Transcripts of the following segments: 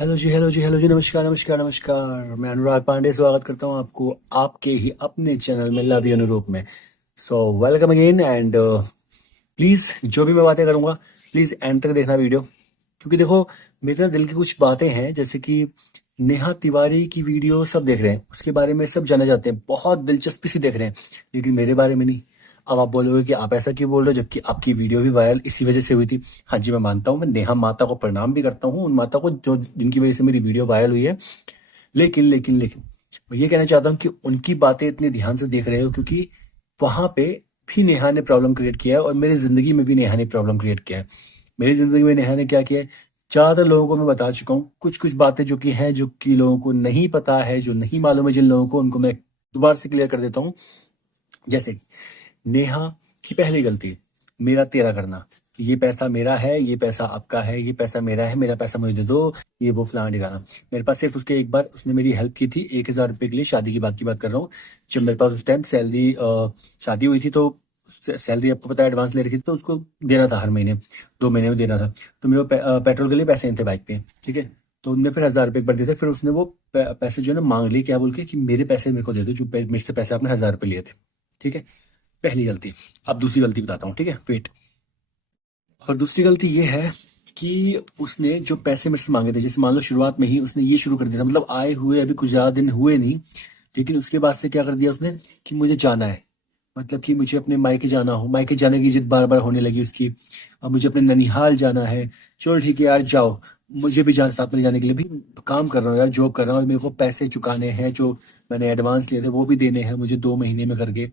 Hello जी, hello जी, hello जी, नमस्कार, नमस्कार, नमस्कार। मैं अनुराग पांडे स्वागत करता हूँ आपको आपके ही अपने चैनल में लव यू अनुरूप में। So welcome again and please जो भी मैं बातें करूँगा प्लीज़ एंड तक देखना वीडियो, क्योंकि देखो मेरे ना दिल की कुछ बातें हैं, जैसे कि नेहा तिवारी की वीडियो सब देख रहे हैं, उसके बारे में सब जाने जाते हैं, बहुत दिलचस्पी से देख रहे हैं, लेकिन मेरे बारे में नहीं। अब आप बोलोगे कि आप ऐसा क्यों बोल रहे हो, जबकि आपकी वीडियो भी वायरल इसी वजह से हुई थी। हाँ जी, मैं मानता हूँ, मैं नेहा माता को प्रणाम भी करता हूँ, उन माता को जो जिनकी वजह से मेरी वीडियो वायरल हुई है। लेकिन मैं ये कहना चाहता हूँ कि उनकी बातें इतने ध्यान से देख रहे हो, क्योंकि वहां पे भी नेहा ने प्रॉब्लम क्रिएट किया है और मेरी जिंदगी में भी नेहा ने प्रॉब्लम क्रिएट किया है। मेरी जिंदगी में नेहा ने क्या किया है, ज्यादातर लोगों को मैं बता चुका हूँ। कुछ कुछ बातें जो कि हैं, जो कि लोगों को नहीं पता है, जो नहीं मालूम है जिन लोगों को, उनको मैं दोबारा से क्लियर कर देता हूँ। जैसे कि नेहा की पहली गलती, मेरा तेरा करना, कि ये पैसा मेरा है, ये पैसा आपका है, ये पैसा मेरा है, मेरा पैसा मुझे दे दो, ये वो फलाना ठिकाना। मेरे पास सिर्फ उसके एक बार उसने मेरी हेल्प की थी 1,000 रुपये के लिए, शादी की बात कर रहा हूँ। जब मेरे पास उस टाइम सैलरी, शादी हुई थी तो सैलरी आपको पता है एडवांस ले रखी थी, तो उसको देना था हर महीने, 2 महीने में देना था। तो मेरे को पेट्रोल के लिए पैसे नहीं थे बाइक पे, ठीक है। तो उनने फिर 1,000 रुपये एक बार दिए थे, फिर उसने वो पैसे जो है ना मांग लिए, क्या बोल के कि मेरे पैसे मेरे को दे दो, जो मेरे से पैसे आपने 1,000 रुपये लिए थे, ठीक है। पहली गलती। अब दूसरी गलती बताता हूँ, ठीक है, वेट। और दूसरी गलती ये है कि उसने जो पैसे मेरे से मांगे थे, जैसे मान लो शुरुआत में ही उसने ये शुरू कर दिया था, मतलब आए हुए अभी कुछ ज्यादा दिन हुए नहीं, लेकिन उसके बाद से क्या कर दिया उसने, कि मुझे जाना है, मतलब कि मुझे अपने मायके जाना हो, मायके जाने की जिद बार बार होने लगी उसकी। अब मुझे अपने ननिहाल जाना है। चलो ठीक है यार, जाओ। मुझे भी जान साथ में ले जाने के लिए भी काम कर रहा हूँ यार, जॉब कर रहा हूँ, मेरे को पैसे चुकाने हैं, जो मैंने एडवांस लिए थे वो भी देने हैं मुझे 2 महीने में करके।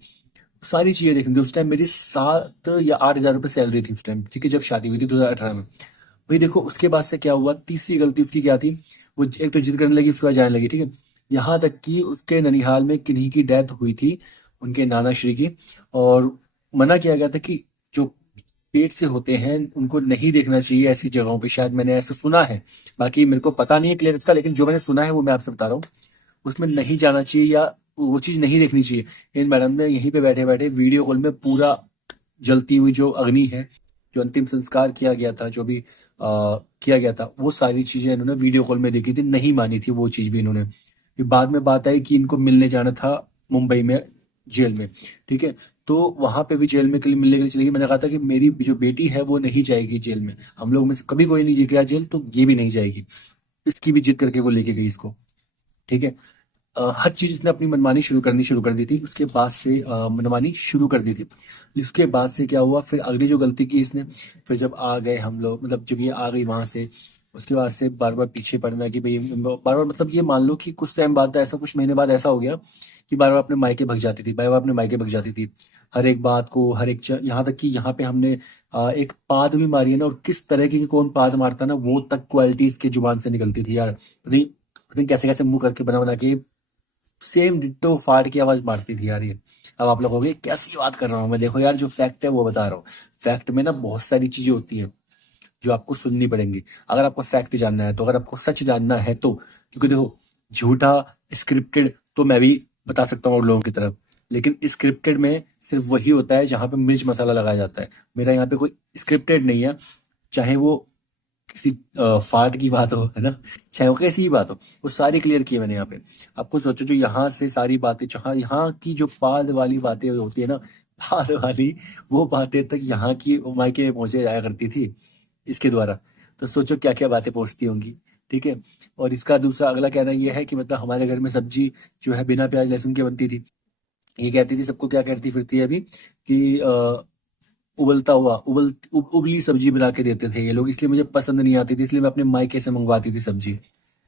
सारी चीजें देखनी थी। उस टाइम मेरी 7 या 8 हजार रुपये सैलरी थी उस टाइम, ठीक है, जब शादी हुई थी 2018 में। भाई देखो उसके बाद से क्या हुआ, तीसरी गलती उसकी क्या थी, वो एक तो जिद करने लगी, उसके बाद जाने लगी, ठीक है। यहाँ तक कि उसके ननिहाल में किन्हीं की डेथ हुई थी, उनके नाना श्री की। और मना किया गया था कि जो पेट से होते हैं उनको नहीं देखना चाहिए ऐसी जगहों पे, शायद मैंने ऐसा सुना है। बाकी मेरे को पता नहीं है क्लियर इसका, लेकिन जो मैंने सुना है वो मैं आपसे बता रहा हूँ। उसमें नहीं जाना चाहिए या वो चीज नहीं देखनी चाहिए। इन मैडम ने यहीं पे बैठे बैठे वीडियो कॉल में पूरा जलती हुई जो अग्नि है, जो अंतिम संस्कार किया गया था, जो भी किया गया था, वो सारी चीजें इन्होंने वीडियो कॉल में देखी थी, नहीं मानी थी वो चीज भी इन्होंने। फिर बाद में बात आई कि इनको मिलने जाना था मुंबई में, जेल में, ठीक है। तो वहां पे भी जेल में के लिए मिलने के लिए चली गई। मैंने कहा था कि मेरी जो बेटी है वो नहीं जाएगी जेल में, हम लोग में से कभी कोई नहीं गया जेल, तो ये भी नहीं जाएगी। इसकी भी जिद करके वो लेके गई इसको, ठीक है। हर चीज इसने अपनी मनमानी शुरू कर दी थी, उसके बाद से मनमानी शुरू कर दी थी। उसके बाद से क्या हुआ, फिर अगली जो गलती की इसने, फिर जब आ गए हम लोग, मतलब जब ये आ गई वहां से, उसके बाद से बार बार पीछे पड़ना, कि भाई बार बार, मतलब ये मान लो कि कुछ टाइम बाद ऐसा, कुछ महीने बाद ऐसा हो गया कि बार बार अपने मायके भग जाती थी, बार बार अपने मायके भग जाती थी। हर एक बात को, हर एक यहाँ तक कि यहाँ पे हमने एक पाद भी मारी है ना, और किस तरह की कौन पाद मारता ना, वो तक क्वालिटी इसके जुबान से निकलती थी यार। पता नहीं कैसे कैसे मुंह करके बना बना के सेम डिट्टो फाड़ की आवाज मारती थी यार ये। अब आप लोग कहोगे कैसी बात कर रहा हूँ मैं, देखो यार जो फैक्ट है वो बता रहा हूँ। फैक्ट में ना बहुत सारी चीजें होती हैं जो आपको सुननी पड़ेंगी, अगर आपको फैक्ट जानना है तो, अगर आपको सच जानना है तो। क्योंकि देखो, झूठा स्क्रिप्टेड तो मैं भी बता सकता हूँ और लोगों की तरफ, लेकिन स्क्रिप्टेड में सिर्फ वही होता है जहां पे मिर्च मसाला लगाया जाता है। मेरा यहाँ पे कोई स्क्रिप्टेड नहीं है, चाहे वो किसी फाट की बात हो, है ना, चाहे वो कैसी ही बात हो, वो सारी क्लियर की है मैंने यहाँ पे। आपको सोचो, जो यहाँ से सारी बातें, जहाँ यहाँ की जो पाद वाली बातें होती है ना, पाद वाली, वो बातें तक यहाँ की मायके में पहुंचे जाया करती थी इसके द्वारा। तो सोचो क्या क्या बातें पहुंचती होंगी, ठीक है। और इसका दूसरा अगला कहना यह है कि मतलब हमारे घर में सब्जी जो है बिना प्याज लहसुन के बनती थी। ये कहती थी सबको, क्या कहती फिरती है अभी, कि उबलता हुआ उबली सब्जी बना के देते थे ये लोग, इसलिए मुझे पसंद नहीं आती थी, इसलिए मैं अपने मायके से मंगवाती थी सब्जी।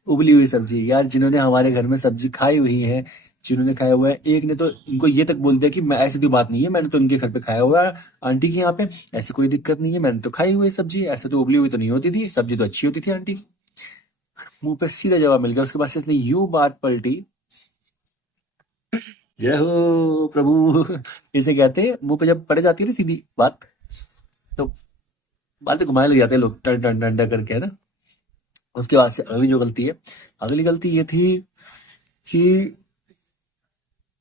उबली हुई सब्जी यार, जिन्होंने हमारे घर में सब्जी खाई हुई है, जिन्होंने खाया हुआ है, एक ने तो इनको ये तक बोल दिया कि मैं, ऐसी तो बात नहीं है, मैंने तो इनके घर पे खाया हुआ है, आंटी के यहाँ पे, ऐसी कोई दिक्कत नहीं है, मैंने तो खाई हुई है सब्जी, ऐसे तो उबली हुई तो नहीं होती थी सब्जी, तो अच्छी होती थी आंटी की। मुंह पे सीधा जवाब मिल गया। उसके बाद से इसने यूं बात पलटी, जय हो प्रभु इसे कहते हैं, मुंह पे जब पड़ जाती है ना सीधी बात, तो बातें घुमाने लग जाते हैं लोग, टन टन टन टन करके, है ना। उसके बाद से अगली जो गलती है, अगली गलती ये थी कि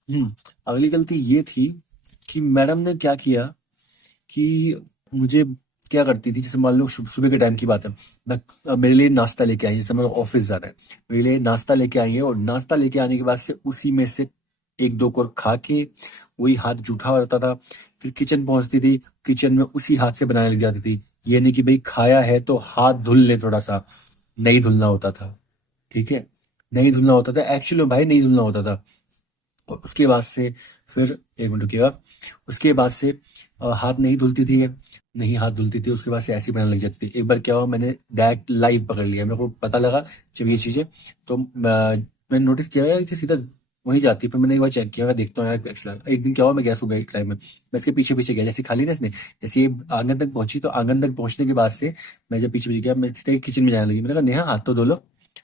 हम्म अगली गलती ये थी कि मैडम ने क्या किया, कि मुझे क्या करती थी, जैसे मान लो सुबह के टाइम की बात है, मेरे लिए नाश्ता लेके आई, जैसे मेरा ऑफिस जा रहा है, मेरे लिए नाश्ता लेके आई है, और नाश्ता लेके आने के बाद से उसी में से एक दो कोर खा के वही हाथ जूठा रहता था। फिर किचन पहुंचती थी, किचन में उसी हाथ से बनाने लग जाती थी। ये नहीं कि भाई खाया है तो हाथ धुल ले, थोड़ा सा नहीं धुलना होता था। ठीक है, नहीं धुलना होता था, एक्चुअली भाई नहीं धुलना होता था। और उसके बाद से फिर एक मिनट रुकिएगा, उसके बाद से हाथ नहीं धुलती थी ये, नहीं हाथ धुलती थी, उसके बाद से ऐसी बनाने लग जाती थी। एक बार क्या हुआ, मैंने डायरेक्ट लाइव पकड़ लिया, मेरे को पता लगा जब ये चीज़ें, तो मैंने नोटिस किया यार कि सीधा वहीं जाती है। फिर मैंने एक बार चेक किया, मैं देखता हूँ यार एक्चुअली। एक दिन क्या हुआ, मैं गैस हो गया एक टाइम में, मैं इसके पीछे पीछे गया, जैसे खाली ना इसने, जैसे ये आंगन तक पहुंची, तो आंगन तक पहुंचने के बाद से मैं जब पीछे पीछे गया, मैं सीधे किचन में जाने लगी। मैंने कहा नेहा हाथ तो धो लो।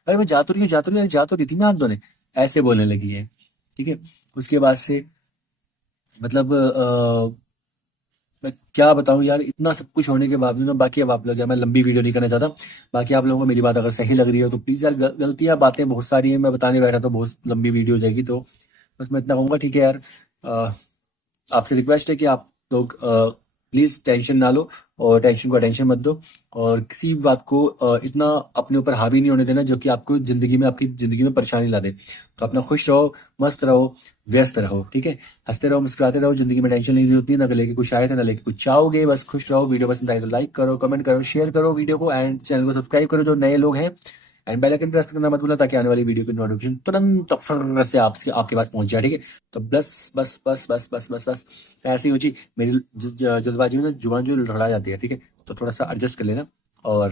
अरे मैं जा तो रही हूँ, जा तो रही हूँ, जा तो रही थी मैं हाथ धोने, ऐसे बोलने लगी है। ठीक है, उसके बाद से मतलब मैं क्या बताऊं यार, इतना सब कुछ होने के बावजूद ना, बाकी अब आप लोग, या मैं लंबी वीडियो नहीं करना चाहता। बाकी आप लोगों को मेरी बात अगर सही लग रही हो तो प्लीज़ यार, गलतियां बातें बहुत सारी हैं, मैं बताने बैठा तो बहुत लंबी वीडियो हो जाएगी, तो बस मैं इतना कहूँगा। ठीक है यार, अ, आपसे रिक्वेस्ट है कि आप लोग प्लीज़ टेंशन ना लो, और टेंशन को अटेंशन मत दो, और किसी भी बात को इतना अपने ऊपर हावी नहीं होने देना जो कि आपको ज़िंदगी में, आपकी ज़िंदगी में परेशानी ला दे। तो अपना खुश रहो, मस्त रहो, व्यस्त रहो। ठीक है, हंसते रहो, मुस्कुराते रहो, ज़िंदगी में टेंशन नहीं होती, ना लेके कुछ आए थे ना लेके कुछ चाहोगे, बस खुश रहो। वीडियो पसंद आए तो लाइक करो, कमेंट करो, शेयर करो वीडियो को, एंड चैनल को सब्सक्राइब करो जो नए लोग हैं, एंड बेल आइकन प्रेस करना मत भूलना, ताकि आने वाली वीडियो की नोटिफिकेशन तुरंत फर्र से आपके पास पहुंच जाए। ठीक है, तो बस बस बस बस बस बस बस ऐसी हो जी, मेरी जल्दबाजी में ना जुबान जो लड़ा जाती है। ठीक है, तो थोड़ा सा एडजस्ट कर लेना। और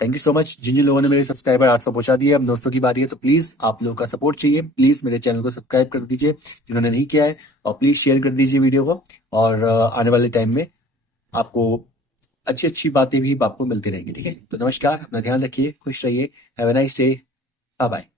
थैंक यू सो मच जिन जिन लोगों ने मेरे सब्सक्राइबर 800 पहुंचा दिए। अब दोस्तों की बारी है, तो प्लीज़ आप लोगों का सपोर्ट चाहिए, प्लीज़ मेरे चैनल को सब्सक्राइब कर दीजिए जिन्होंने नहीं किया है, और प्लीज़ शेयर कर दीजिए वीडियो को। और आने वाले टाइम में आपको अच्छी अच्छी बातें भी आपको मिलती रहेंगी। ठीक है, तो नमस्कार, अपना ध्यान रखिए, खुश रहिए, have a nice day, bye bye.